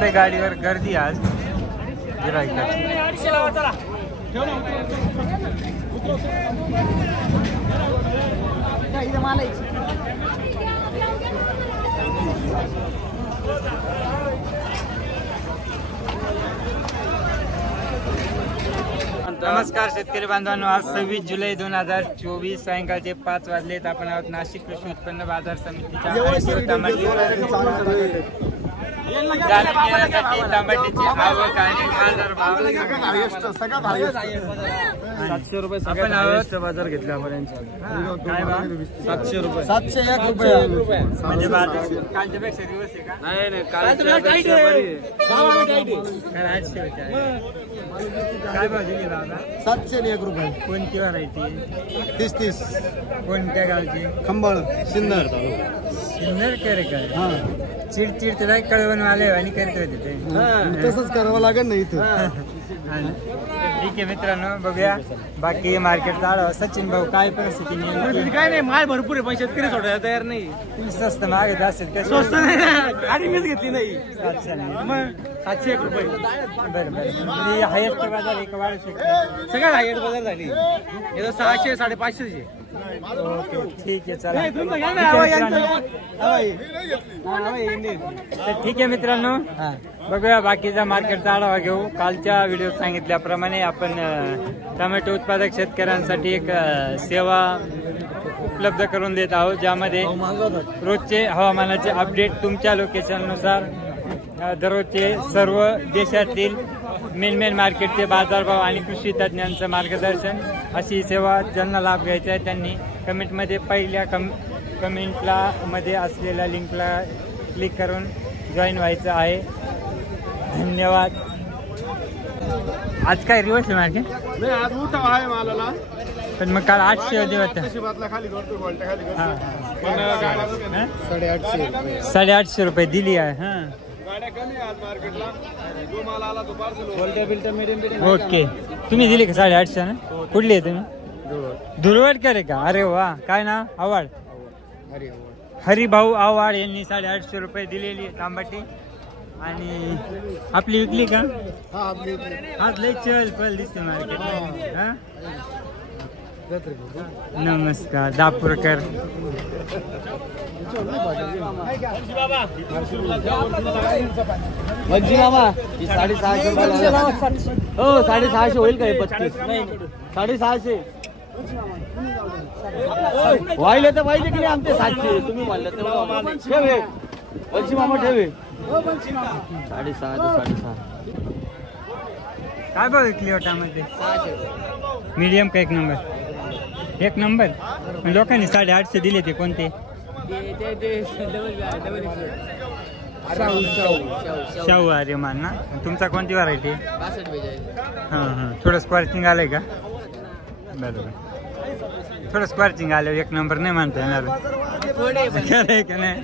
दिसतंय गाडीवर गर्दी आज गिराईकाची. नमस्कार शेतकरी बांधवांनो, आज 26 जुलै 2024 सायंकाळचे 5 वाजलेत. आपण आहोत नाशिक कृषी उत्पन्न बाजार समितीच्या टमाट्याची आवक आणि बाजार भाव. 700 रुपये आपण आहोत बाजार घेतला आपण. काय भाव? 700 रुपये. 701 रुपये म्हणजे बाजार कालच्यापेक्षा दिवस आहे का? नाही कालच्या पेक्षा बरी काय 800 होते. काय भाव दिली बाबा? 701 रुपये. कोणती व्हरायटी? 30. कोणत्या गावची? खंबाळ सिन्नर. सिन्नर करे काय? चिडचिड तर नाही कळवण आले आणि करत होते ते. तसंच करावं लागेल ना इथं. ठीक आहे मित्रांनो, बघूया बाकी मार्केट आढावा. सचिन भाऊ, काय परिस्थिती? काय नाही, माल भरपूर आहे पण शेतकरी सोडायला तयार नाही. तुम्ही स्वस्त मागत असेल का? स्वस्त नाही, गाडी मीच घेतली नाही. 700 नाही मग 701 रुपये. बरं म्हणजे हायेस्ट बाजार एक वाढू शकतो. सगळ्यात हायेस्ट बाजार झाली. इथं 600 550. ओके ठीक आहे, चला. तर ठीक आहे मित्रांनो, बघूया बाकीचा मार्केटचा आढावा घेऊ. कालच्या व्हिडिओत सांगितल्याप्रमाणे आपण टोमॅटो उत्पादक शेतकऱ्यांसाठी एक सेवा उपलब्ध करून देत आहोत, ज्यामध्ये रोजचे हवामानाचे अपडेट तुमच्या लोकेशननुसार, दररोजचे सर्व देशातील मेन मार्केटचे बाजारभाव आणि कृषी तज्ज्ञांचं मार्गदर्शन, अशी सेवा ज्यांना लाभ घ्यायचा आहे त्यांनी कमेंटमध्ये पहिल्या कमेंटला मध्ये असलेल्या लिंकला क्लिक करून जॉईन व्हायचं आहे. धन्यवाद. आज काय रिवर्स आहे मार्केट? नाही, आज उठाव आहे मालाला. पण मग काल 800 होते वाटतं. 850 रुपये दिली आहे. हां, ओके. तुम्ही दिली का 850 ना? कुठली आहे तुम्ही? धुळवडकर आहे का? अरे वा, काय ना? आव्हाड, हरिभाऊ आव्हाड यांनी 850 रुपये दिलेली तांबाटी. आणि आपली विकली का? आज लय चल पल दिसते मार्केट. नमस्कार दापूरकर. वंशी बाबा 650 हो, 650 होईल का? 32 650 व्हायले तर व्हायले की नाही आमचे 700. तुम्ही म्हणलं तर ठेवे वंशी मामा, ठेवे 6.5. काय भाव विकली टमाटे? मीडियम का एक नंबर? एक नंबर. लोकांनी 850 दिले. ते कोणते? शाहू आर्यमान ना? तुमचा कोणती व्हरायटी? हां, थोडं स्क्वार्चिंग आलंय का? बरोबर, थोडं स्क्वार्चिंग आलं. एक नंबर नाही म्हणता येणार. खरं आहे का नाही?